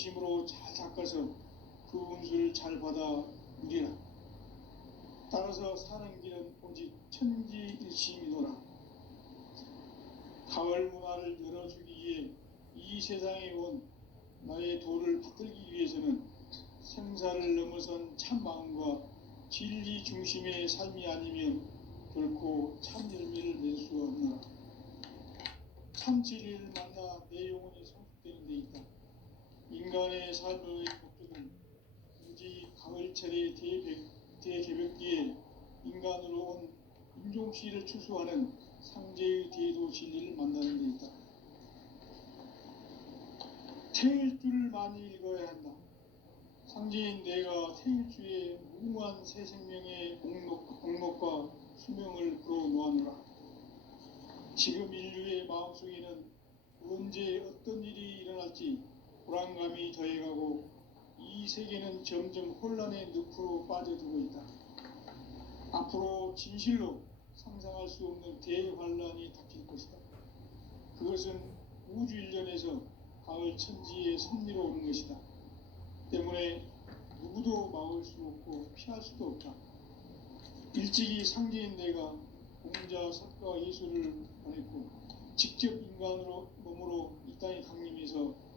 중심으로 잘 닦아서 그 운수를 잘 받아 누리라. 따라서 사는 길은 오직 천지일심이노라. 가을 문화를 열어주기 위해 이 세상에 온 나의 도를 받들기 위해서는 생사를 넘어선 참 마음과 진리 중심의 삶이 아니면 결코 참 열매를 낼 수 없노라. 참 진리를 만나 내 영혼이 성숙되는 데 있다. 인간의 삶의 목적은 오직 가을철의 대개벽기에 인간으로 온 인종시를 추수하는 상제의 대도 진리를 만나는 데 있다. 태일주를 많이 읽어야 한다. 상제인 내가 태일주의 무궁한 새 생명의 공목과 수명을 불어놓아노라. 지금 인류의 마음속에는 언제 어떤 일이 일어날지 불안감이 더해가고 이 세계는 점점 혼란의 늪으로 빠져들고 있다. 앞으로 진실로 상상할 수 없는 대환란이 닥칠 것이다. 그것은 우주 일련에서 가을 천지의 섭리로 오는 것이다. 때문에 누구도 막을 수 없고 피할 수도 없다. 일찍이 상제인 내가 공자, 석가, 예수를 보냈고 직접 인간으로 몸으로 이 땅에 강림해서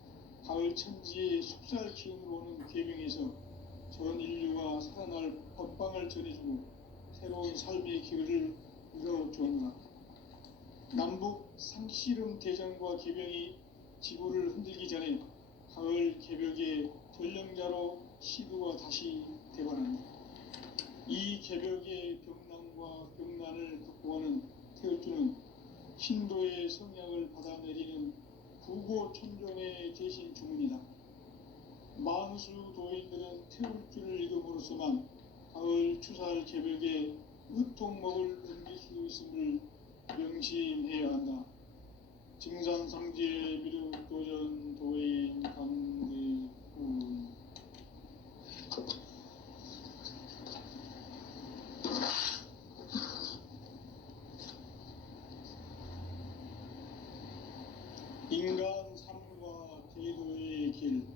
가을 천지의 숙살 기운으로 오는 계명에서 전 인류가 살아날 법방을 전해주고 새로운 삶의 기회를 열어주었노라. 남북 상씨름 대전과 개병이 지구를 흔들기 전에 가을 개벽의 전령자로 시부가 다시 되관한다. 이 개벽의 병난과 병난을 극복하는 태을주는 신도의 성향을 받아내리는 구고천종의 대신 주문이다. 만수 도인들은 태울주를 읽음으로써만 가을 추살 개벽에 의통목을 넘길 수 있음을 명심해야 한다. 증산상제 미륵도전 도인 강대훈. 인간 삶과 제도의 길.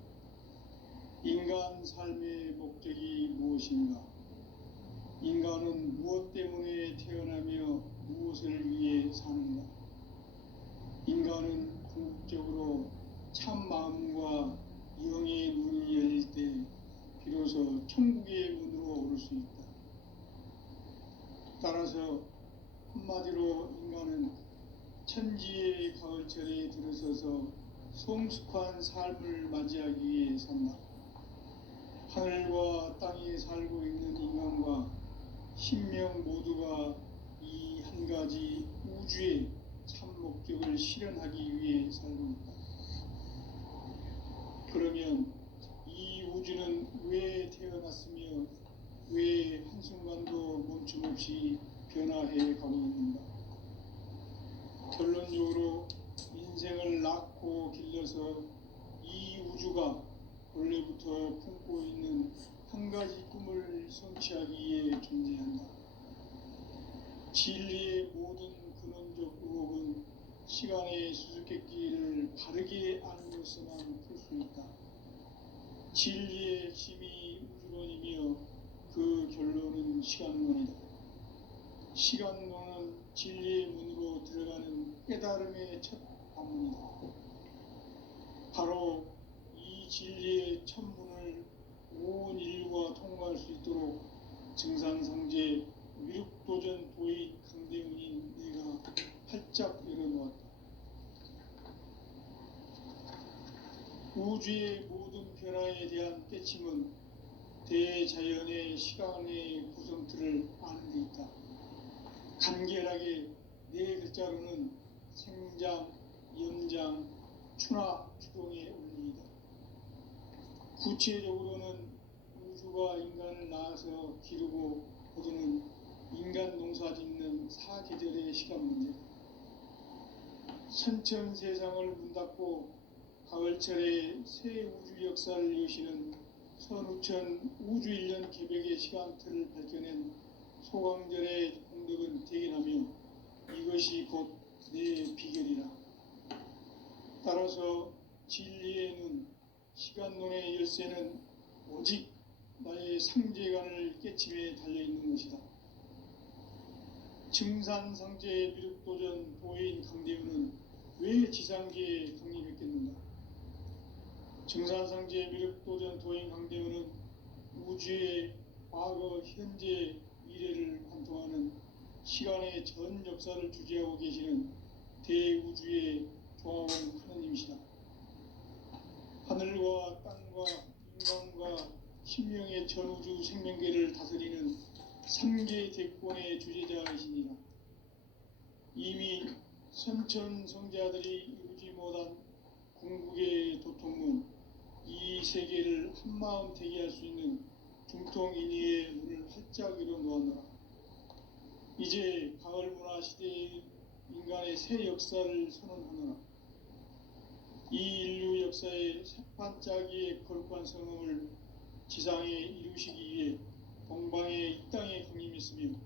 인간 삶의 목적이 무엇인가? 인간은 무엇 때문에 태어나며 무엇을 위해 사는가? 인간은 궁극적으로 참 마음과 영의 눈이 열릴 때 비로소 천국의 문으로 오를 수 있다. 따라서 한마디로 인간은 천지의 가을철에 들어서서 성숙한 삶을 맞이하기 위해 산다. 하늘과 땅에 살고 있는 인간과 신명 모두가 이 한 가지 우주의 참 목적을 실현하기 위해 살고 있다. 그러면 이 우주는 왜 태어났으며 왜 한순간도 멈춤없이 변화해 가고 있는가? 결론적으로 인생을 낳고 길러서 이 우주가 원래부터 품고 있는 한 가지 꿈을 성취하기 위해 존재한다. 진리의 모든 근원적 의혹은 시간의 수수께끼를 바르게 알고서만 풀 수 있다. 진리의 핵심이 우주론이며 그 결론은 시간론이다. 시간론은 진리의 문으로 들어가는 깨달음의 첫 관문이다. 바로 이 진리의 첫 문을 온 인류가 통과할 수 있도록 증산상제 미륵도전 도인 강대훈인 내가 활짝 열어놓았다. 우주의 모든 변화에 대한 깨침은 대자연의 시간의 구성틀을 아는 데 있다. 간결하게 네 글자로는 생장, 연장, 추나, 추동의 원리이다. 구체적으로는 우주가 인간을 낳아서 기르고 거두는 인간 농사 짓는 사계절의 시간 문제. 선천 세상을 문 닫고 가을철에 새 우주 역사를 여시는 선우천 우주 1년 개벽의 시간틀을 밝혀낸 소강절의 공덕은 대견하며 이것이 곧 내 비결이라. 따라서 진리의 눈, 시간론의 열쇠는 오직 나의 상제관을 깨침에 달려있는 것이다. 증산상제의 미륵도전 도인 강대우는 왜 지상계에 강림했겠는가? 증산상제의 미륵도전 도인 강대우는 우주의 과거, 현재, 미래를 관통하는 시간의 전 역사를 주재하고 계시는 대우주의 조화원 하느님이시다. 하늘과 땅과 인간과 신명의 전우주 생명계를 다스리는 삼계 대권의 주제자이시니라. 이미 선천성자들이 이루지 못한 궁극의 도통문, 이 세계를 한마음 되게 할 수 있는 중통인의의 문을 활짝 열어 놓았노라. 이제 가을 문화 시대의 인간의 새 역사를 선언하노라. 이 인류 역사의 새반짝이의 거룩한 성음을 지상에 이루시기 위해 동방의 이 땅에 강림했으며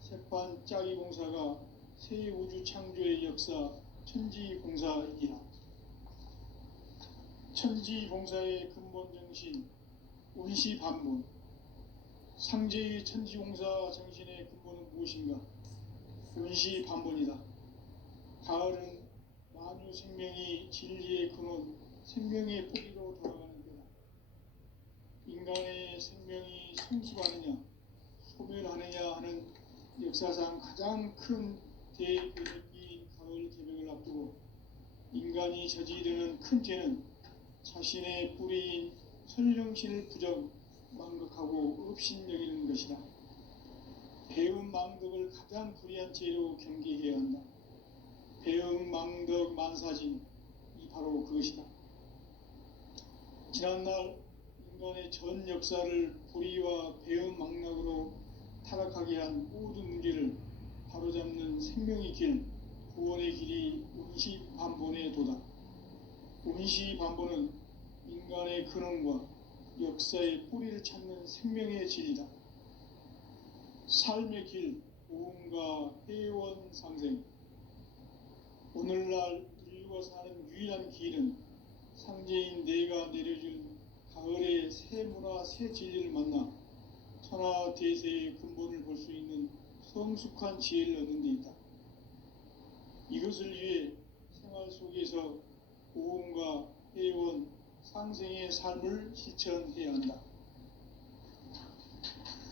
새반짝이 봉사가 새 우주 창조의 역사 천지봉사이니라. 천지봉사의 근본 정신 운시반본. 상제의 천지봉사 정신의 근본은 무엇인가? 운시반본이다. 가을은 만유 생명이 진리의 근원, 생명의 뿌리로 돌아가는 때다. 인간의 생명이 성숙하느냐, 소멸하느냐 하는 역사상 가장 큰 대변혁기인 가을 개벽을 앞두고 인간이 저지르는 큰 죄는 자신의 뿌리인 선령신을 부정, 망극하고 업신여기는 것이다. 배음 망덕을 가장 불의한 죄로 경계해야 한다. 배음 망덕 만사진, 이 바로 그것이다. 지난날 인간의 전 역사를 불의와 배음 망락으로 타락하게 한 모든 문제를 바로잡는 생명의 길, 구원의 길이 운시반본의 도다. 운시반본은 인간의 근원과 역사의 뿌리를 찾는 생명의 진리다. 삶의 길, 보험과 회원 상생. 오늘날 인류가 사는 유일한 길은 상제인 내가 내려준 가을의 새 문화, 새 진리를 만나 천하 대세의 근본을 볼 수 있는 성숙한 지혜를 얻는 데 있다. 이것을 위해 생활 속에서 보험과 회원, 상생의 삶을 실천해야 한다.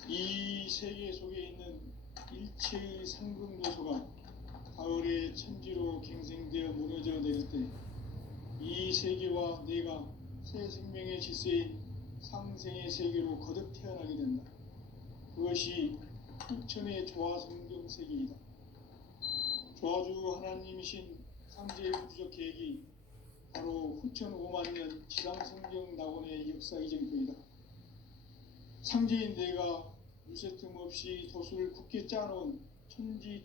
이 세계 속에 있는 일체의 상금 요소가 가을의 천지로 갱생되어 무너져 내릴 때 이 세계와 내가 새 생명의 질서인 상생의 세계로 거듭 태어나게 된다. 그것이 후천의 조화성경 세계이다. 조화주 하나님이신 상제의 우주적 계획이 바로 후천 5만년 지상성경 낙원의 역사 이정표이다. 상제인 내가 유세 틈 없이 도수를 굳게 짜놓은 천지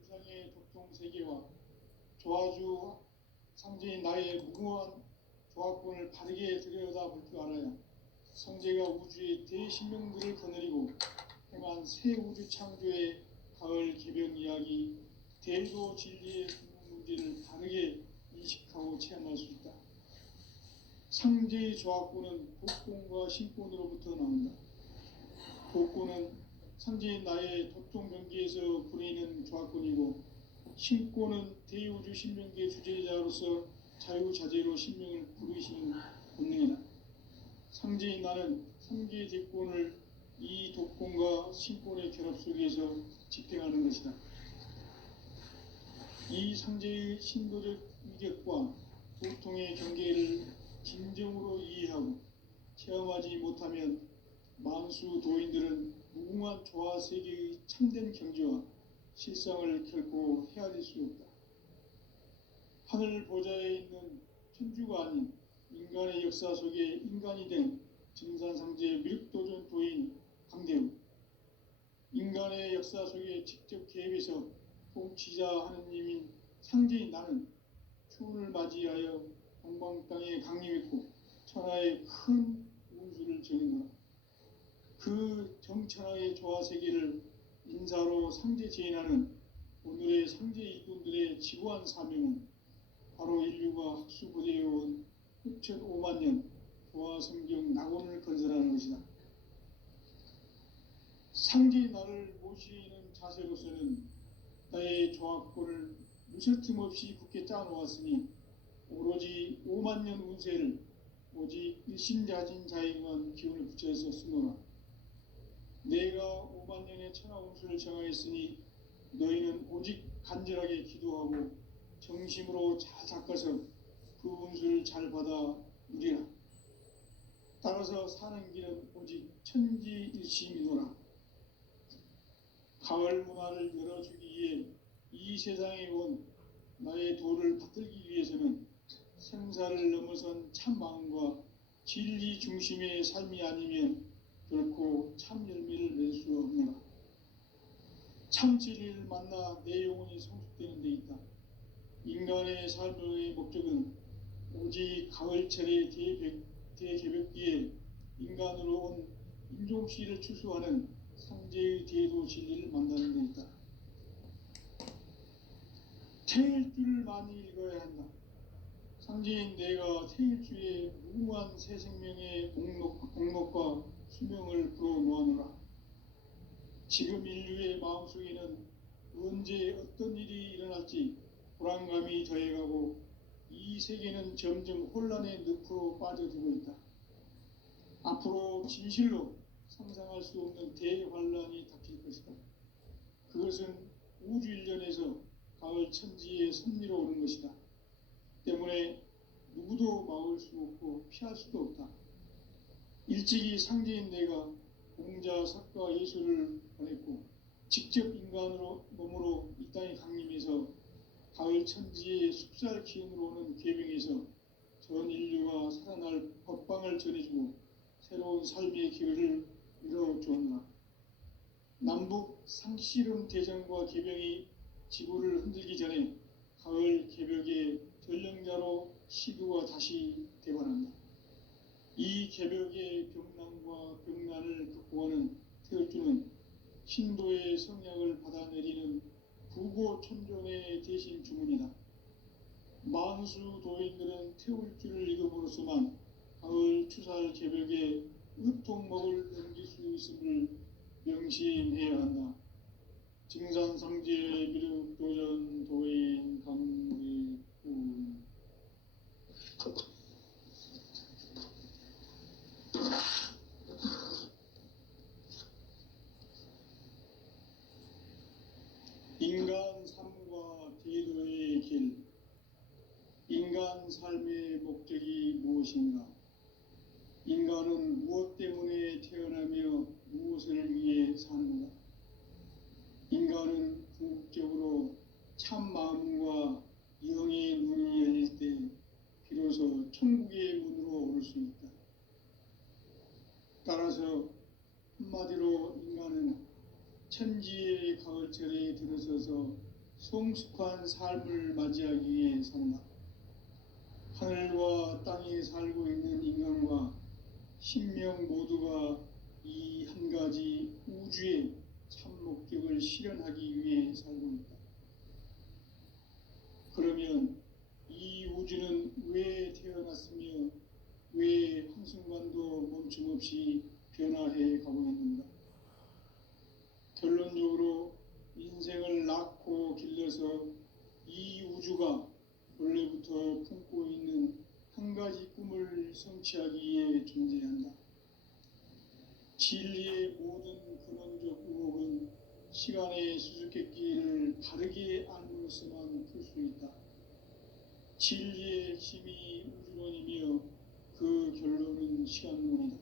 우상의 도통 세계와 조화주 상제인 나의 무궁한 조화권을 바르게 들여다볼 줄 알아야 성제가 우주의 대신명들을 거느리고 행한 새 우주 창조의 가을 개변 이야기, 대도 진리의 문제를 바르게 인식하고 체험할 수 있다. 상제의 조화권은 복권과 신권으로부터 나온다. 복권은 상제인 나의 도통 경계에서 부리는 조화권이고, 신권은 대우주 신명계 주제자로서 자유자재로 신명을 부르시는 본능이다. 상제인 나는 삼계 대권을 이 독권과 신권의 결합 속에서 집행하는 것이다. 이 상제의 신도적 위격과 도통의 경계를 진정으로 이해하고 체험하지 못하면 만수 도인들은 무궁한 조화 세계의 참된 경지와 실상을 결코 헤아릴 수 없다. 하늘 보좌에 있는 천주가 아닌 인간의 역사 속에 인간이 된 증산상제의 미륵도전 도인 강대우. 인간의 역사 속에 직접 개입해서 통치자 하느님인 상제인 나는 추운을 맞이하여 동방 땅에 강림했고 천하의 큰 운수를 정했노라. 그 정천하의 조화 세계를 인사로 상제 제인하는 오늘의 상제 일꾼들의 지구한 사명은 바로 인류가 학수고대해온 6,5만 년 도화성경 낙원을 건설하는 것이다. 상제의 나를 모시는 자세로서는 나의 조합권을 무설틈 없이 굳게 짜놓았으니 오로지 5만 년 운세를 오직 일심자진 자에게만 기운을 붙여서 쓰노라. 내가 5만 년의 천하 운수를 정하였으니 너희는 오직 간절하게 기도하고 정심으로 잘 닦아서 그 운수를 잘 받아 누리라. 따라서 사는 길은 오직 천지일심이노라. 가을 문화를 열어주기 위해 이 세상에 온 나의 도를 받들기 위해서는 생사를 넘어선 참 마음과 진리 중심의 삶이 아니면 결코 참 열매를 낼 수 없노라. 참 진리를 만나 내 영혼이 성숙되는 데 있다. 인간의 삶의 목적은 오직 가을철의 대개벽기에 인간으로 온 인종씨를 추수하는 상제의 대도 진리를 만나는 데 있다. 태일주를 많이 읽어야 한다. 상제인 내가 태일주의 무궁한 새 생명의 공목과 수명을 불어놓아노라. 지금 인류의 마음속에는 언제 어떤 일이 일어날지 불안감이 더해가고 이 세계는 점점 혼란의 늪으로 빠져들고 있다. 앞으로 진실로 상상할 수 없는 대환란이 닥칠 것이다. 그것은 우주 일련에서 가을 천지의 섭리로 오는 것이다. 때문에 누구도 막을 수 없고 피할 수도 없다. 일찍이 상제인 내가 공자, 석가, 예수를 보냈고 직접 인간으로 몸으로 이 땅에 강림해서 가을 천지의 숲살 기운으로 오는 계병에서 전 인류가 살아날 법방을 전해주고 새로운 삶의 기회를 이뤄주었노라. 남북 상씨름 대전과 계병이 지구를 흔들기 전에 가을 개벽의 전령자로 시두가 다시 대관한다. 이 개벽의 병난과 병난을 극복하는 태울주는 신도의 성약을 받아내리는 부고천존의 대신 주문이다. 만수 도인들은 태울주를 읽음으로써만 가을 추살 개벽에 의통목을 넘길 수 있음을 명심해야 한다. 증산상제 미륵 도전 도인 강리군. 인간 삶과 대도의 길. 인간 삶의 목적이 무엇인가? 인간은 무엇 때문에 태어나며 무엇을 위해 사는가? 인간은 궁극적으로 참 마음과 영의 눈이 열릴 때 비로소 천국의 문으로 오를 수 있다. 따라서 한마디로 인간은 천지의 가을철에 들어서서 성숙한 삶을 맞이하기 위해 산다. 하늘과 땅에 살고 있는 인간과 신명 모두가 이 한 가지 우주의 참 목적을 실현하기 위해 살고 있다. 그러면 이 우주는 왜 태어났으며 왜 한순간도 멈춤없이 변화해 가고 있는가? 결론적으로 인생을 낳고 길러서 이 우주가 원래부터 품고 있는 한 가지 꿈을 성취하기 위해 존재한다. 진리의 모든 근원적 의혹은 시간의 수수께끼를 바르게 알므로서만 풀 수 있다. 진리의 핵심이 우주론이며 그 결론은 시간론이다.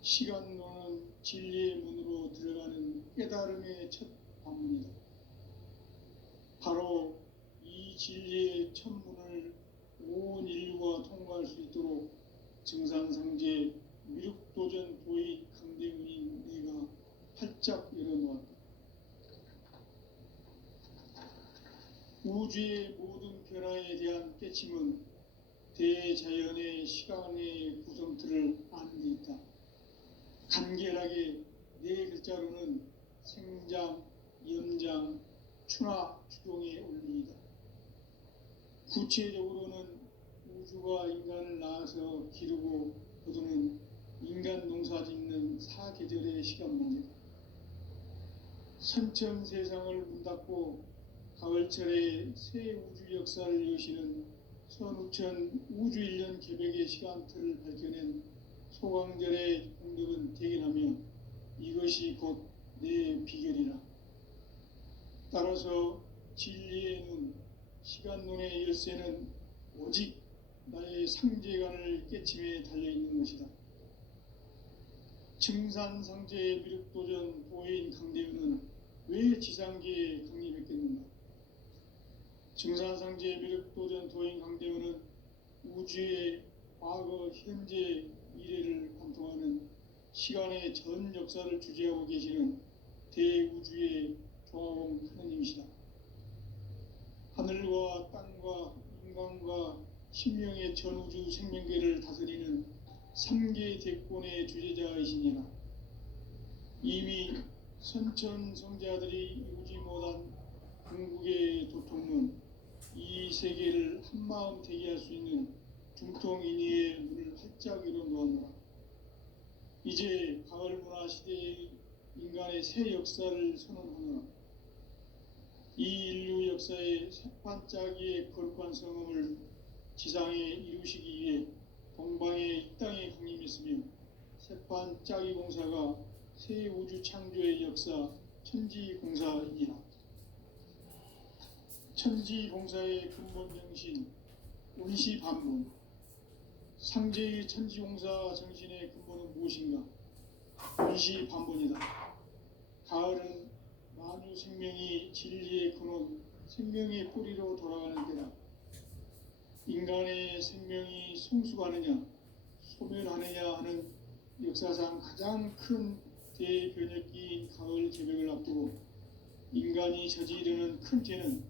시간론은 진리의 문으로 들어가는 깨달음의 첫 관문이다. 바로 이 진리의 첫 문을 온 인류가 통과할 수 있도록 증산상제 미륵도전 도의 강대군인 내가 활짝 열어놓았다. 우주의 모든 변화에 대한 깨침은 대자연의 시간의 구성틀을 아는 데 있다. 간결하게 네 글자로는 생장, 염장, 추나, 추동의 원리이다. 구체적으로는 우주가 인간을 낳아서 기르고 거두는 인간 농사 짓는 사계절의 시간 문제, 선천 세상을 문 닫고 가을철에 새 우주 역사를 여시는 선우천 우주일년 개벽의 시간틀을 밝혀낸 소강절의 공덕은 대견하며 이것이 곧 내 비결이라. 따라서 진리의 눈, 시간론의 열쇠는 오직 나의 상제관을 깨침에 달려있는 것이다. 증산상제의 미륵도전 도인 강대은은 왜 지상계에 강림했겠는가? 증산상제의 미륵도전 도인 강대은은 우주의 과거, 현재, 미래를 관통하는 시간의 전 역사를 주재하고 계시는 대우주의 조화공 하느님이시다. 하늘과 땅과 인간과 신명의 전우주 생명계를 다스리는 3계 대권의 주제자이시니라. 이미 선천성자들이 이루지 못한 궁극의 도통론, 이 세계를 한마음 대기할 수 있는 중통인의의 문을 활짝 열어놓았노라. 이제 가을 문화 시대의 인간의 새 역사를 선언하노라. 이 인류 역사의 새반짝이의 거룩한 성음을 지상에 이루시기 위해 동방의 이 땅에 강림했으며 새반짝이 공사가 새 우주 창조의 역사 천지공사이니라. 천지공사의 근본 정신 운시반문, 상제의 천지공사 정신의 근본은 무엇인가? 운시반문이다. 가을은 만유 생명이 진리의 근원, 생명의 뿌리로 돌아가는 때다. 인간의 생명이 성숙하느냐, 소멸하느냐 하는 역사상 가장 큰 대변혁기인 가을 개벽을 앞두고 인간이 저지르는 큰 죄는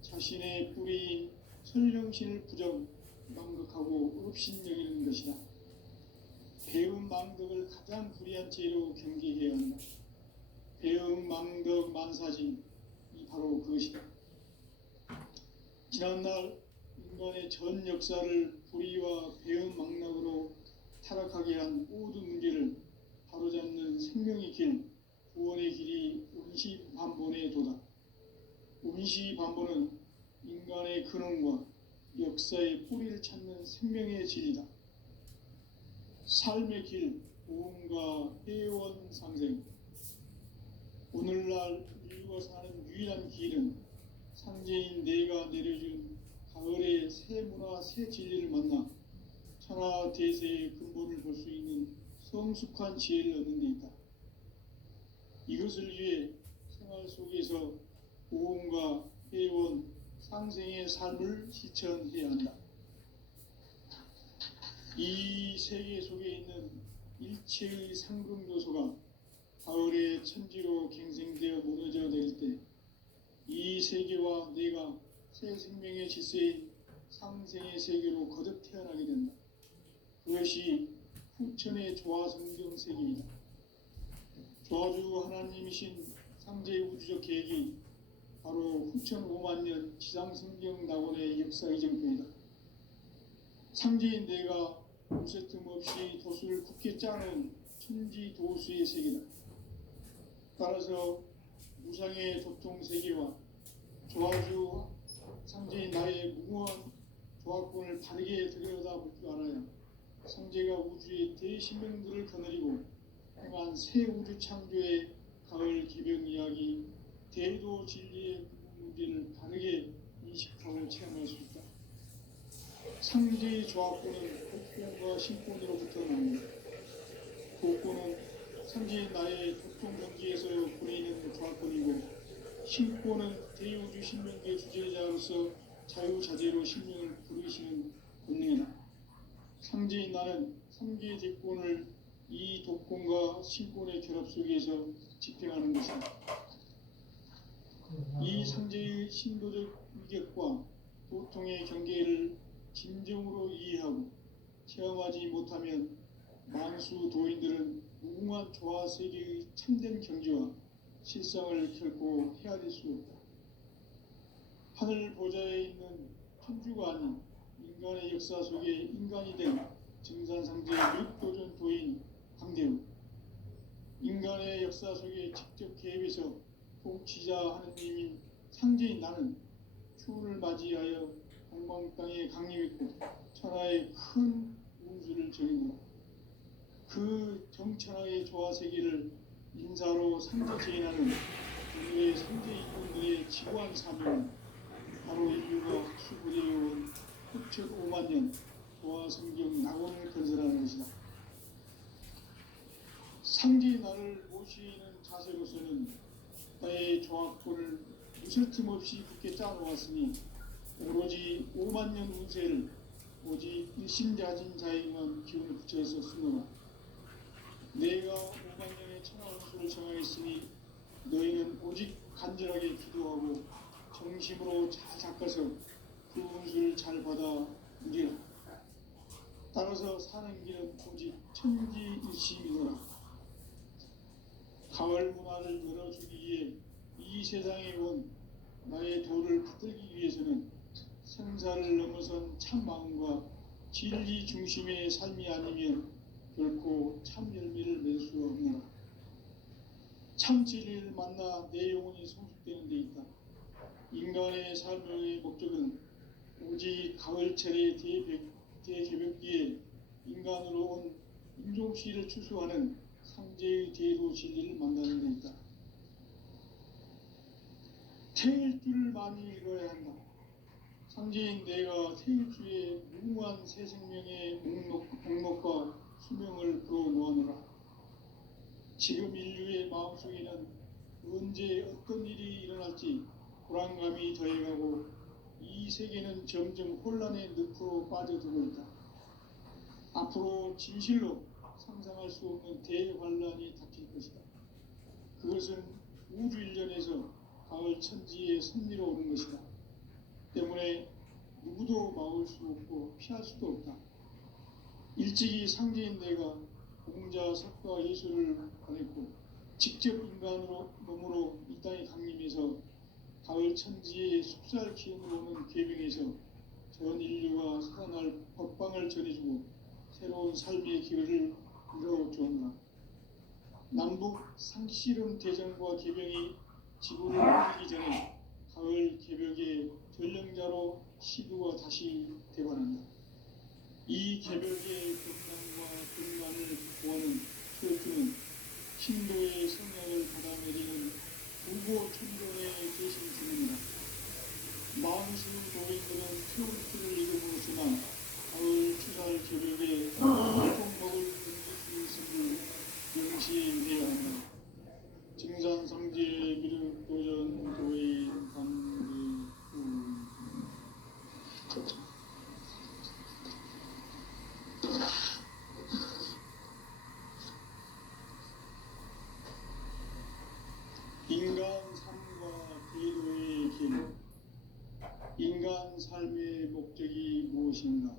자신의 뿌리인 설령신을 부정, 망극하고 업신여기는 것이다. 배움 망덕을 가장 불의한 죄로 경계해야 한다. 배움 망덕 만사진이 바로 그것이다. 지난날 인간의 전 역사를 불의와 배움 망락으로 타락하게 한 모든 문제를 바로잡는 생명의 길, 구원의 길이 운시반본의 도다. 운시반본은 인간의 근원과 역사의 뿌리를 찾는 생명의 진리다. 삶의 길, 보험과 회원 상생. 오늘날 인류가 사는 유일한 길은 상제인 내가 내려준 가을의 새 문화, 새 진리를 만나 천하 대세의 근본을 볼 수 있는 성숙한 지혜를 얻는 데 있다. 이것을 위해 생활 속에서 보험과 회원, 상생의 삶을 실천해야 한다. 이 세계 속에 있는 일체의 상금 요소가 가을의 천지로 갱생되어 무너져 내릴 때 이 세계와 내가 새 생명의 질서인 상생의 세계로 거듭 태어나게 된다. 그것이 후천의 조화성경 세계이다. 조화주 하나님이신 상제의 우주적 계획이 바로 후천 5만 년 지상성경 낙원의 역사 이정표이다. 상제인 내가 무쇠틈 없이 도수를 굳게 짜놓은 천지 도수의 세계다. 따라서 무상의 도통 세계와 조화주 상제인 나의 무궁한 조화권을 바르게 들여다볼 줄 알아야 상제가 우주의 대신명들을 거느리고 행한 새 우주 창조의 가을 기병 이야기, 대도 진리의 문제를 바르게 인식하고 체험할 수 있다. 상제의 조화권은 복권과 신권으로부터 나옵니다. 복권은 상제인 나의 도통 경지에서 보내는 조화권이고, 신권은 대우주 신명계 주제자로서 자유자재로 신명을 부르시는 권능이다. 상제인 나는 3개 대권을 이 독권과 신권의 결합 속에서 집행하는 것이다. 이 상제의 신도적 위격과 도통의 경계를 진정으로 이해하고 체험하지 못하면 만수 도인들은 무궁한 조화 세계의 참된 경지와 실상을 결코 헤아릴 수 없다. 하늘 보좌에 있는 천주가 아닌 인간의 역사 속에 인간이 된 증산상제의 육도전도인 강대우, 인간의 역사 속에 직접 개입해서 통치자 하느님인 상제인 나는 추운을 맞이하여 동방 땅에 강림했고 천하의 큰 운수를 정했노라. 그 정천하의 조화세계를 인사로 상제 제인하는 오늘의 상제 이군들의 지구한 사명은 바로 인류가 수부되어온 흑천 5만 년 조화성경 낙원을 건설하는 것이다. 상제의 나를 모시는 자세로서는 나의 조합권을 무설틈 없이 굳게 짜놓았으니 오로지 5만 년 운세를 오직 일심자진 자에게만 기운을 붙여서 쓰노라. 내가 5만 년의 천하운수를 정하였으니 너희는 오직 간절하게 기도하고 정심으로 잘 닦아서 그 운수를 잘 받아 누리라. 따라서 사는 길은 오직 천지일심이노라. 가을 문화를 열어주기 위해 이 세상에 온 나의 도를 붙들기 위해서는 생사를 넘어선 참 마음과 진리 중심의 삶이 아니면 결코 참 열매를 맺을 수 없노라. 참 진리를 만나 내 영혼이 성숙되는 데 있다. 인간의 삶의 목적은 오직 가을철의 대개벽기에 인간으로 온 인종시를 추수하는 상제의 대도 진리를 만나는 데 있다. 태일주를 많이 읽어야 한다. 상제인 내가 태일주의 무궁한 새 생명의 목록과 수명을 풀어놓아노라. 지금 인류의 마음속에는 언제 어떤 일이 일어날지 불안감이 더해가고 이 세계는 점점 혼란의 늪으로 빠져들고 있다. 앞으로 진실로 상상할 수 없는 대환란이 닥칠 것이다. 그것은 우주 일련에서 가을 천지의 섭리로 오는 것이다. 때문에 누구도 막을 수 없고 피할 수도 없다. 일찍이 상제인 내가 공자, 석가, 예수를 보냈고 직접 인간으로 몸으로 이 땅에 강림해서 가을 천지의 숙살 기운으로 오는 계명에서 전 인류가 살아날 법방을 전해주고 새로운 삶의 기회를 이뤄주었노라. 남북 상씨름 대전과 계병이 지구를 옮기기 전에 가을 개벽의 전령자로 시두가 다시 대관한다. 이 개벽의 건강과 근간을 보호하는 철주는 신도의 성령을 받아내리는 부고 천존의 대신 주문이다. 만수 도인들은 태울주를 이름으로서만 가을 추살 개벽에 공복을 옮길 수 있음을 명시해야 한다. 증산상제 미륵도전 도의 강대우. 인간 삶과 대도의 길. 인간 삶의 목적이 무엇인가?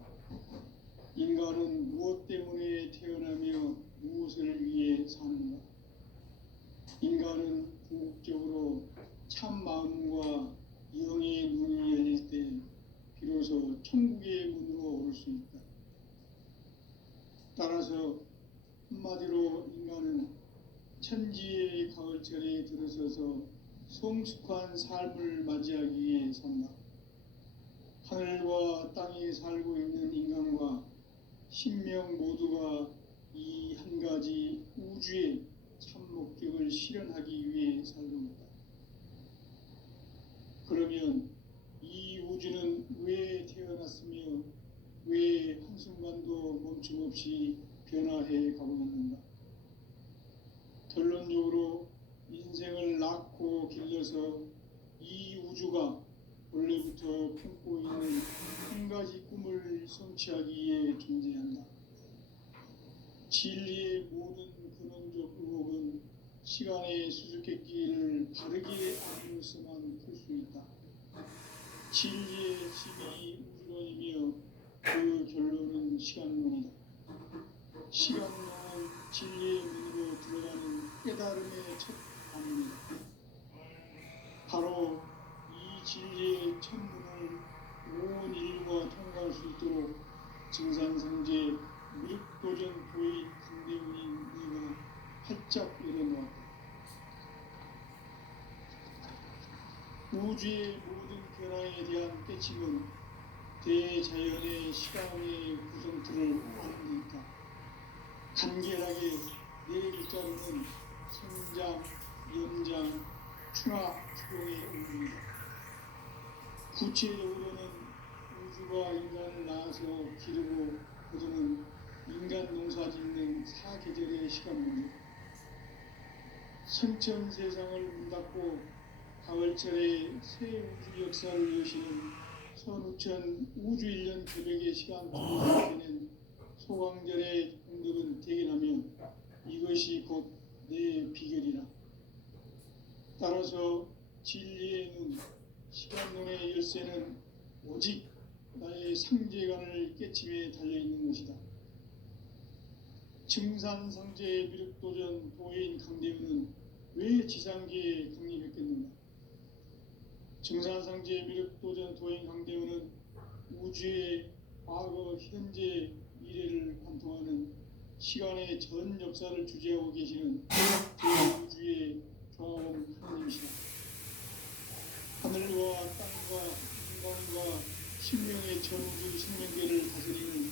인간은 무엇 때문에 태어나며 무엇을 위해 사는가? 인간은 궁극적으로 참 마음과 영의 눈이 열릴 때 비로소 천국의 문으로 올 수 있다. 따라서 한마디로 인간은 천지의 가을철에 들어서서 성숙한 삶을 맞이하기 위해 산다. 하늘과 땅에 살고 있는 인간과 신명 모두가 이 한 가지 우주의 참 목적을 실현하기 위해 살고 있다. 그러면 이 우주는 왜 태어났으며 왜 한순간도 멈춤없이 변화해 가고 있는가? 결론적으로 인생을 낳고 길러서 이 우주가 원래부터 품고 있는 한 가지 꿈을 성취하기 위해 존재한다. 진리의 모든 근원적 의혹은 시간의 수수께끼를 바르게 알므로서만 풀 수 있다. 진리의 힘이 우주론이며 그 결론은 시간론이다. 시간론은 진리의 문으로 들어가는 깨달음의 첫 단문이다. 바로 이 진리의 첫 문을 온 인류가 통과할 수 있도록 증산성제 미륵도전 도인 강대훈인 네가 활짝 열어놓았다. 우주의 모든 변화에 대한 깨침은 대자연의 시간의 구성틀을 만든다. 간결하게 네 글자로는 성장, 연장, 충화, 추동의 의미이다. 구체적으로는 우주가 인간을 낳아서 기르고 거두는 인간 농사 짓는 사계절의 시간입니다. 성천 세상을 문 닫고 가을철에 새 우주 역사를 여시는 선우천 우주 1년 개벽의 시간표를 되는 소강절의 공덕은 대견하며 이것이 곧 내 비결이라. 따라서 진리의 눈, 시간론의 열쇠는 오직 나의 상제관을 깨침에 달려있는 것이다. 증산상제의 미륵도전 도인 강대훈은 왜 지상계에 강림했겠는가? 증산상제의 미륵도전 도인 강대훈은 우주의 과거, 현재, 미래를 관통하는 시간의 전 역사를 주재하고 계시는 대우주의 조화원 하나님이시다. 하늘과 땅과 인간과 신명의 전우주 생명계를 다스리는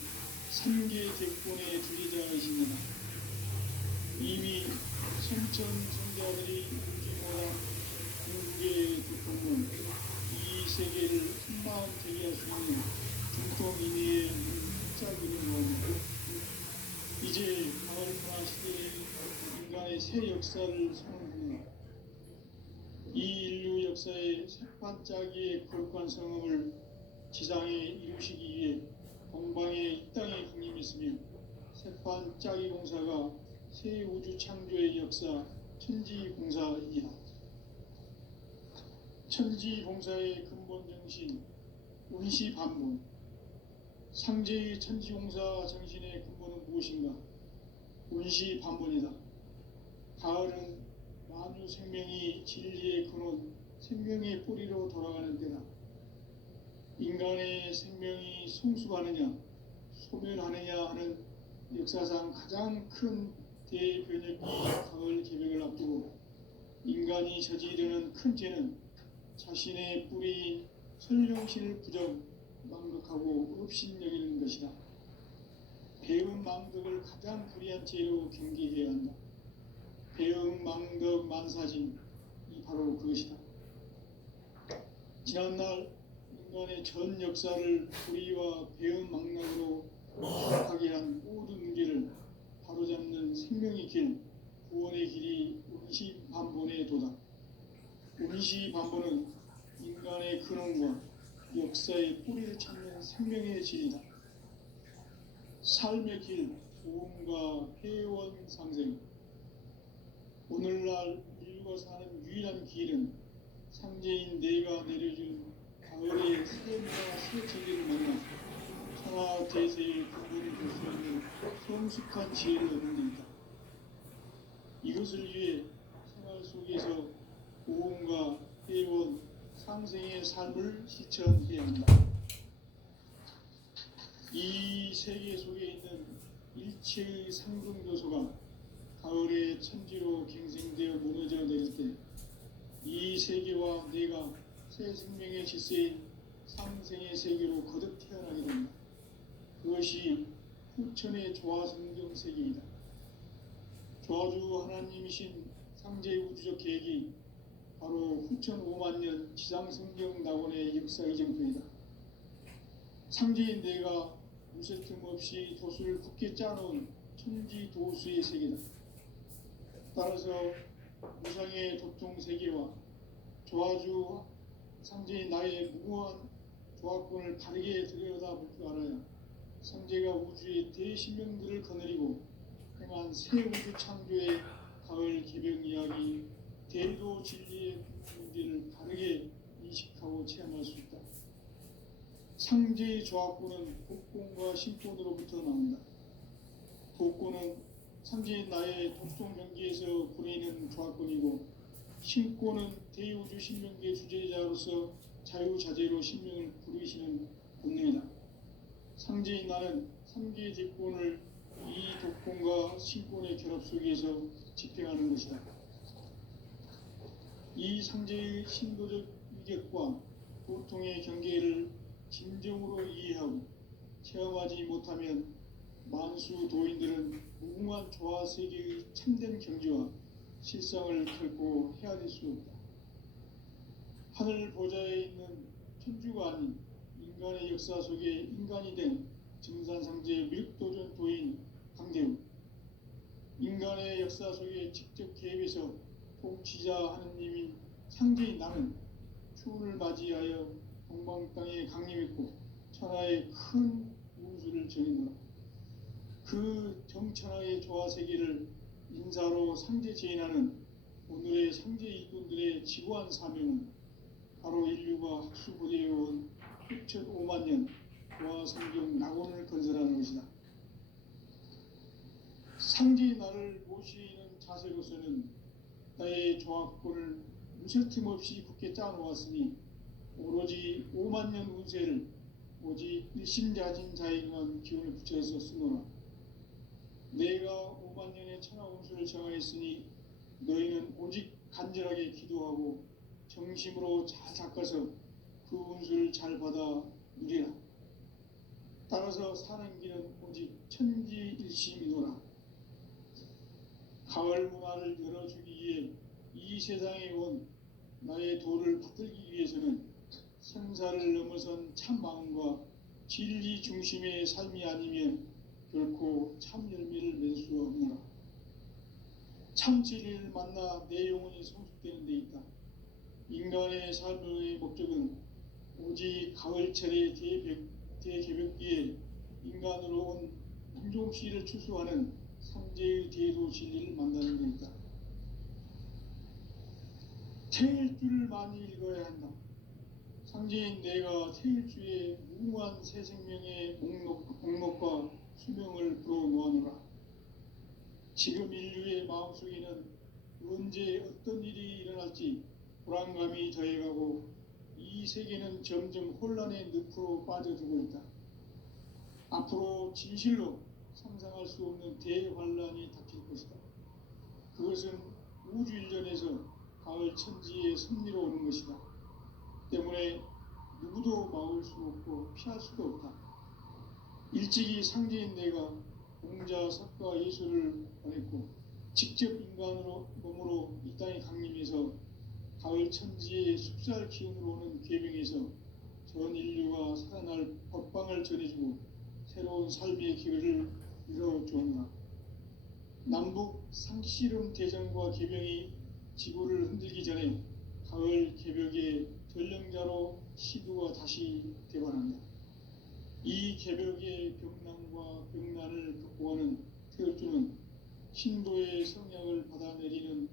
삼계 객본의 주제자이시니라. 이미 성천 성자들이 우주모란 궁극의 두통은 이 세계를 한마음 되게 할 수 있는 중통인의의 문짝이는 것입니다. 이제 가을 문화 시대의 인간의 새 역사를 선언하는 이 인류 역사의 새반짝이의 거룩한 성음을 지상에 이루시기 위해 동방의 이 땅에 강림했으며 새반짝이 공사가 새 우주 창조의 역사 천지공사이다. 천지공사의 근본 정신 운시반본. 상제의 천지공사 정신의 근본은 무엇인가? 운시반본이다. 가을은 만유 생명이 진리의 근원, 생명의 뿌리로 돌아가는 때다. 인간의 생명이 성숙하느냐, 소멸하느냐 하는 역사상 가장 큰 대변혁기 가을 개벽을 앞두고 인간이 저지르는 큰 죄는 자신의 뿌리인 설령신을 부정, 망극하고 업신여기는 것이다. 배은 망덕을 가장 불의한 죄로 경계해야 한다. 배은 망덕 만사진, 이 바로 그것이다. 지난날 인간의 전 역사를 불의와 배은 망락으로 추락하게 한 모든 문제를 바로잡는 생명의 길, 구원의 길이 운시반본에 도다. 운시반본은 인간의 근원과 역사의 뿌리를 찾는 생명의 질이다. 삶의 길, 도움과 회원 상생. 오늘날 인류가 사는 유일한 길은 상제인 내가 내려준 가을의 새 문화 새 진리를 만나 천하 대세의 근본을 볼 수 있는 성숙한 지혜를 얻는 데이다. 이것을 위해 생활 속에서 도움과 회원, 상생의 삶을 실천해야 한다. 이 세계 속에 있는 일체의 상승조소가 가을의 천지로 갱생되어 무너져 내릴 때 이 세계와 내가 새 생명의 질서인 상생의 세계로 거듭 태어나게 된다. 그것이 후천의 조화성경 세계이다. 조화주 하나님이신 상제의 우주적 계획이 바로 후천 5만 년 지상성경 낙원의 역사 이정표이다. 상제인 내가 무쇠 틈 없이 도수를 굳게 짜놓은 천지 도수의 세계다. 따라서 무상의 도통 세계와 조화주 상제인 나의 무고한 조화권을 바르게 들여다볼 줄 알아야 상제가 우주의 대신명들을 거느리고 행한 새 우주 창조의 가을 개벽 이야기, 대도 진리의 문제를 바르게 인식하고 체험할 수 있다. 상제의 조합권은 독권과 신권으로부터 나온다. 독권은 상제인 나의 독종 경계에서 보내는 조합권이고, 신권은 대우주 신명계 주제자로서 자유자재로 sinh命을 부르시는 본능이다. 상제인 나는 3개 직권을 이 독권과 신권의 결합 속에서 집행하는 것이다. 이 상제의 신도적 위격과 고통의 경계를 진정으로 이해하고 체험하지 못하면 만수 도인들은 무궁한 조화 세계의 참된 경지와 실상을 결코 헤아릴 수 없다. 하늘 보좌에 있는 천주가 아닌 인간의 역사 속에 인간이 된 증산상제 밀도전 도인 강대우, 인간의 역사 속에 직접 개입해서 통치자 하느님인 상제인 나는 추운을 맞이하여 동방 땅에 강림했고 천하의 큰 운수를 전했노라. 그 정천하의 조화세계를 인사로 상제 제인하는 오늘의 상제 일꾼들의 지구한 사명은 바로 인류가 학수부대해온 6,500만 년 조화성경 낙원을 건설하는 것이다. 상제의 나를 모시는 자세로서는 나의 조합권을 무쇠틈 없이 굳게 짜놓았으니 오로지 5만 년 운세를 오직 일심자진 자에게만 기운을 붙여서 쓰노라. 내가 5만 년의 천하 운수를 정하였으니 너희는 오직 간절하게 기도하고 정심으로 잘 닦아서 그 운수를 잘 받아 누리라. 따라서 사는 길은 오직 천지일심이노라. 가을 문화를 열어주기 위해 이 세상에 온 나의 도를 받들기 위해서는 생사를 넘어선 참 마음과 진리 중심의 삶이 아니면 결코 참 열매를 맺을 수 없노라. 참 진리를 만나 내 영혼이 성숙되는 데 있다. 인간의 삶의 목적은 오직 가을철의 대개벽기에 인간으로 온 인종씨를 추수하는 상제의 대도 진리를 만나는 데 있다. 태일주를 많이 읽어야 한다. 상제인 내가 태일주의 무궁한 새 생명의 목록과 수명을 불어놓아노라. 지금 인류의 마음속에는 언제 어떤 일이 일어날지 불안감이 더해가고 이 세계는 점점 혼란의 늪으로 빠져들고 있다. 앞으로 진실로 상상할 수 없는 대환란이 닥칠 것이다. 그것은 우주 일전에서 가을 천지의 섭리로 오는 것이다. 때문에 누구도 막을 수 없고 피할 수도 없다. 일찍이 상제인 내가 공자, 석가, 예수를 보냈고 직접 인간으로 몸으로 이 땅에 강림해서 가을 천지의 숲살 기운으로 오는 계명에서 전 인류가 살아날 법방을 전해주고 새로운 삶의 기회를 이뤄주었노라. 남북 상씨름 대전과 계명이 지구를 흔들기 전에 가을 개벽의 전령자로 시두가 다시 되관한다. 이 개벽의 병난과 병난을 극복하는 태울주는 신도의 성약을 받아내리는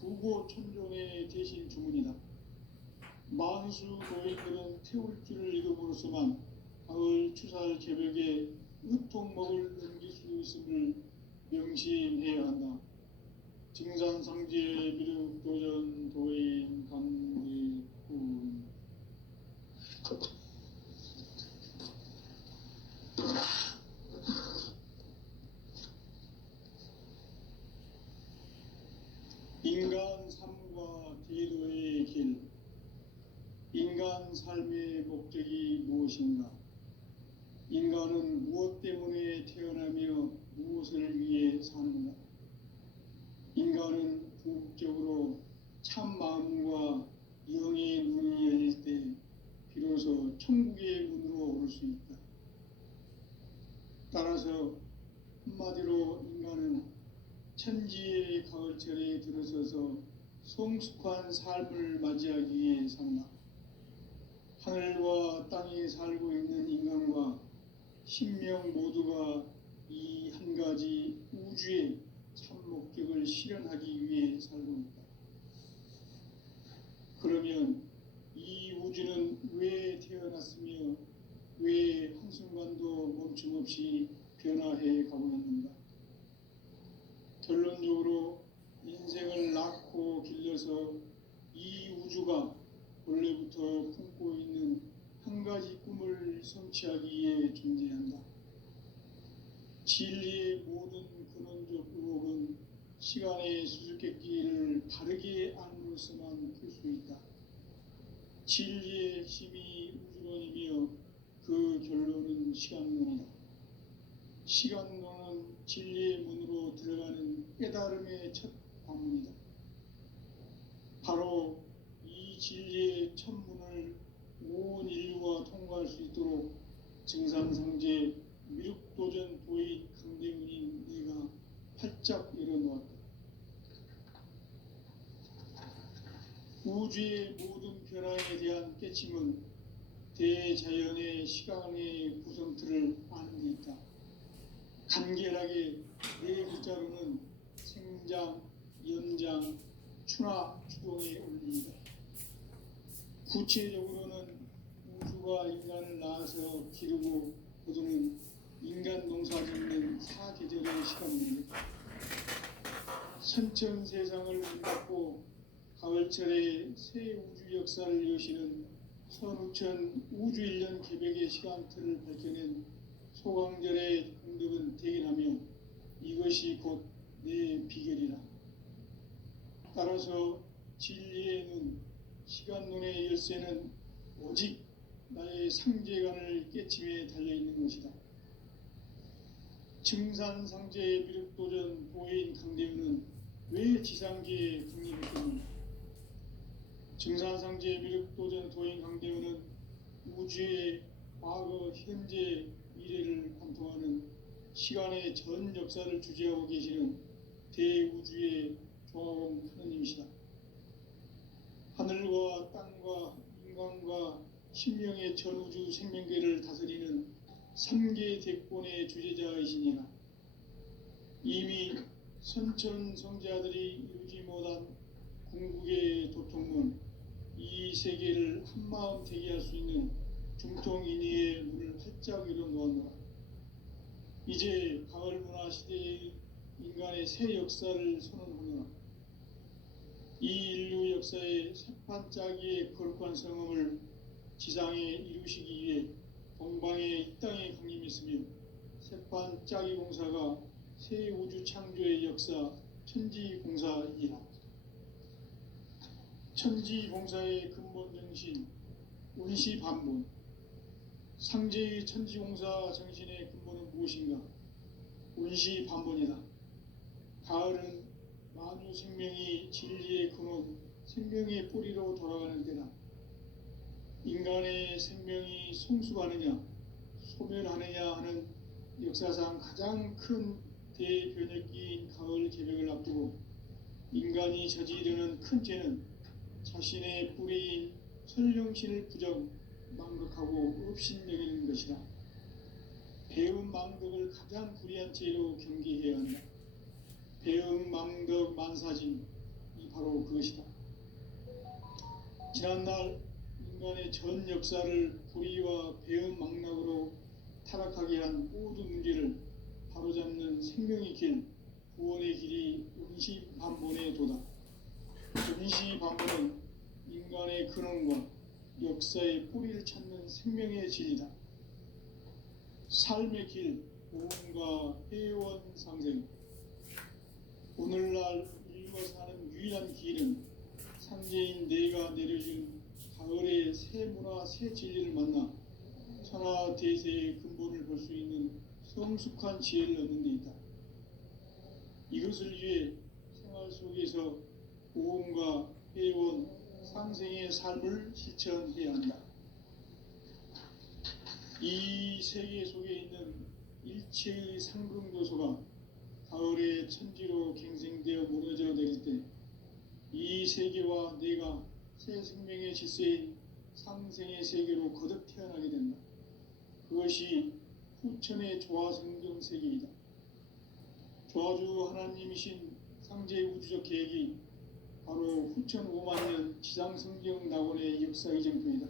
부고천종의 대신 주문이다. 만수 도인들은 태울주를 읽음으로써만 가을 추살 개벽에 의통목을 넘길 수 있음을 명심해야 한다. 증산상제 미륵도전 도인 강대훈. 인간 삶과 제도의 길. 인간 삶의 목적이 무엇인가? 인간은 무엇 때문에 태어나며 무엇을 위해 사는가? 인간은 궁극적으로 참 마음과 영의 눈이 열릴 때 비로소 천국의 문으로 올 수 있다. 따라서 한마디로 인간은 천지의 가을철에 들어서서 성숙한 삶을 맞이하기 위해 산다. 하늘과 땅에 살고 있는 인간과 신명 모두가 이 한 가지 우주의 참 목적을 실현하기 위해 살고 있다. 그러면 이 우주는 왜 태어났으며 왜 한순간도 멈춤없이 변화해 가고 있는가? 결론적으로 인생을 낳고 길러서 이 우주가 본래부터 품고 있는 한 가지 꿈을 성취하기 위해 존재한다. 진리의 모든 근원적 의혹은 시간의 수수께끼를 바르게 알므로서만 풀 수 있다. 진리의 핵심이 우주론이며 그 결론은 시간론이다. 시간론은 진리의 문으로 들어가는 깨달음의 첫 관문이다. 바로 이 진리의 첫 문을 온 인류가 통과할 수 있도록 증산상제 미륵도전 도인 강대훈인 내가 활짝 열어놓았다. 우주의 모든 변화에 대한 깨침은 대자연의 시간의 구성틀을 아는 데 있다. 간결하게 네 글자로는 생장, 연장, 추나 추동에 올립니다. 구체적으로는 우주가 인간을 낳아서 기르고 거두는 인간 농사 짓는 사계절의 시간입니다. 선천 세상을 문닫고 가을철에 새 우주 역사를 여시는 선우천 우주 1년 개백의 시간틀을 밝혀낸 소강절의 공덕은 대견하며 이것이 곧 내 비결이라. 따라서 진리의 눈, 시간론의 열쇠는 오직 나의 상제관을 깨침에 달려있는 것이다. 증산상제의 미륵도전 도인 강대훈은 왜 지상계에 강림했겠는가? 증산상제의 미륵도전 도인 강대훈은 우주의 과거, 현재, 미래를 관통하는 시간의 전 역사를 주재하고 계시는 대우주의 조화원 하느님이시다. 하늘과 땅과 인간과 신명의 전우주 생명계를 다스리는 3계 대권의 주제자이시니라. 이미 선천 성자들이 이루지 못한 궁극의 도통문, 이 세계를 한마음 되게 할 수 있는 중통인의의 문을 활짝 열어놓았노라. 이제 가을 문화 시대의 인간의 새 역사를 선언하노라. 이 인류 역사의 새판짜기의 거룩한 성음을 지상에 이루시기 위해 동방의 이 땅에 강림했으며 새판짜기 공사가 새 우주 창조의 역사 천지공사이라. 천지공사의 근본 정신 운시반본, 상제의 천지공사 정신의 근본은 무엇인가? 운시반본이다. 가을은 만유 생명이 진리의 근원, 생명의 뿌리로 돌아가는 때다. 인간의 생명이 성숙하느냐, 소멸하느냐 하는 역사상 가장 큰 대변혁기인 가을 개벽을 앞두고 인간이 저지르는 큰 죄는 자신의 뿌리인 설령신을 부정, 망극하고 업신여기는 것이다. 배움 망덕을 가장 불의한 죄로 경계해야 한다. 배움 망덕 만사진, 이 바로 그것이다. 지난날 인간의 전 역사를 불의와 배움 망락으로 타락하게 한 모든 문제를 바로잡는 생명의 길, 구원의 길이 운시반본의 도다. 운시반본은 인간의 근원과 역사의 뿌리를 찾는 생명의 진리다. 삶의 길, 보험과 회원 상생. 오늘날 인류가 사는 유일한 길은 상제인 내가 내려준 가을의 새 문화, 새 진리를 만나 천하 대세의 근본을 볼 수 있는 성숙한 지혜를 얻는 데 있다. 이것을 위해 생활 속에서 보험과 회원, 상생의 삶을 실천해야 한다. 이 세계 속에 있는 일체의 상승도소가 가을의 천지로 갱생되어 무너져 내릴 때 이 세계와 내가 새 생명의 질서인 상생의 세계로 거듭 태어나게 된다. 그것이 후천의 조화성경 세계이다. 조화주 하나님이신 상제 우주적 계획이 바로 후천 5만년 지상성경 낙원의 역사 이정표이다.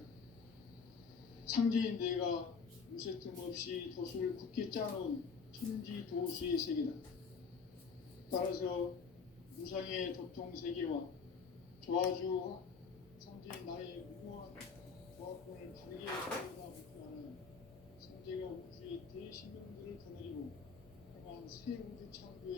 상제인 내가 무쇠틈 없이 도수를 굳게 짜놓은 천지도수의 세계다. 따라서 무상의 도통 세계와 조화주 상제인 나의 무엇 자원권을 바르게 이용하지 않아 성제가 우주의 대신령들을 거느리고 행한 새 우주 창조의